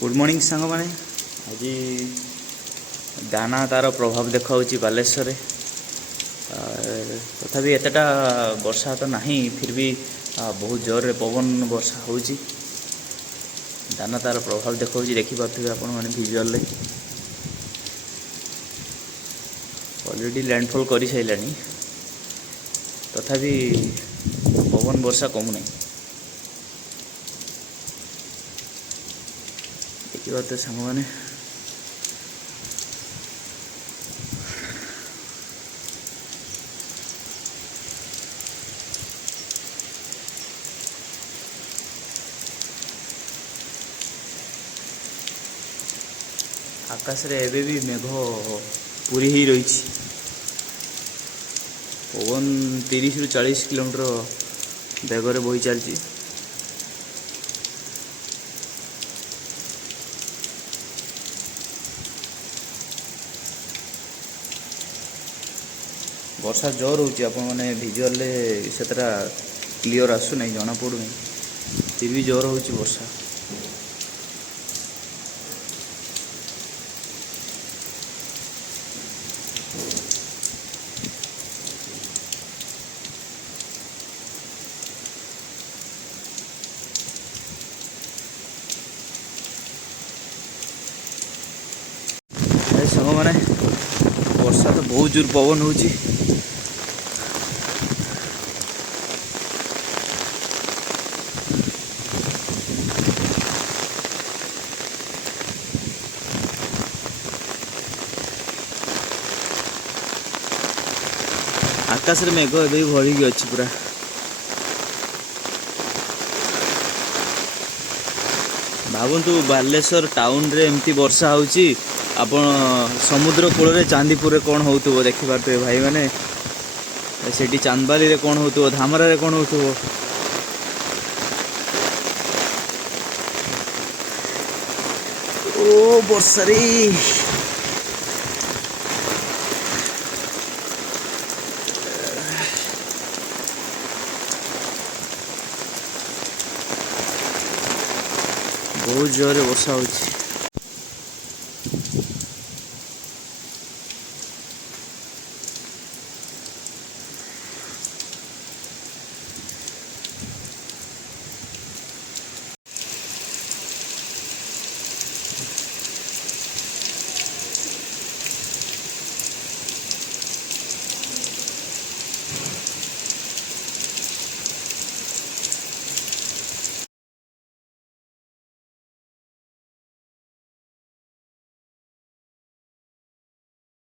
Good morning सांग मैंने आज दाना तार प्रभाव देखा बालेश्वर तथापि एतटा वर्षा तो नहीं फिर भी बहुत जोर पवन वर्षा हो दाना तार प्रभाव देखा देखिपे आपण मैंने भिजुआल ऑलरेडी लैंडफॉल कर सारा तथापि पवन वर्षा कमु नहीं देखिए तो सांग मैंने आकाश रे एबे भी मेघ पूरी ही रही पवन 30 ରୁ 40 किलोमीटर बेगर बही चलती वर्षा जोर होची आपण माने विजुअल से क्लियर आसु नहीं जना पड़ू नहीं फिर भी जोर होची वर्षा सांग मैंने वर्षा तो बहुत जोर पवन हो आकाश रे मेघ ए भरी अच्छी पूरा भावतु बालेश्वर टाउन रे एमती वर्षा होची आपण समुद्र कूल रे चांदीपुर रे कौन होतुबो देखि पारते भाई माने सेठी चांदबाली रे कौन होतुबो धामरा रे कौन होतुबो ओ वर्षारी बहुत जोरे वर्षा होची।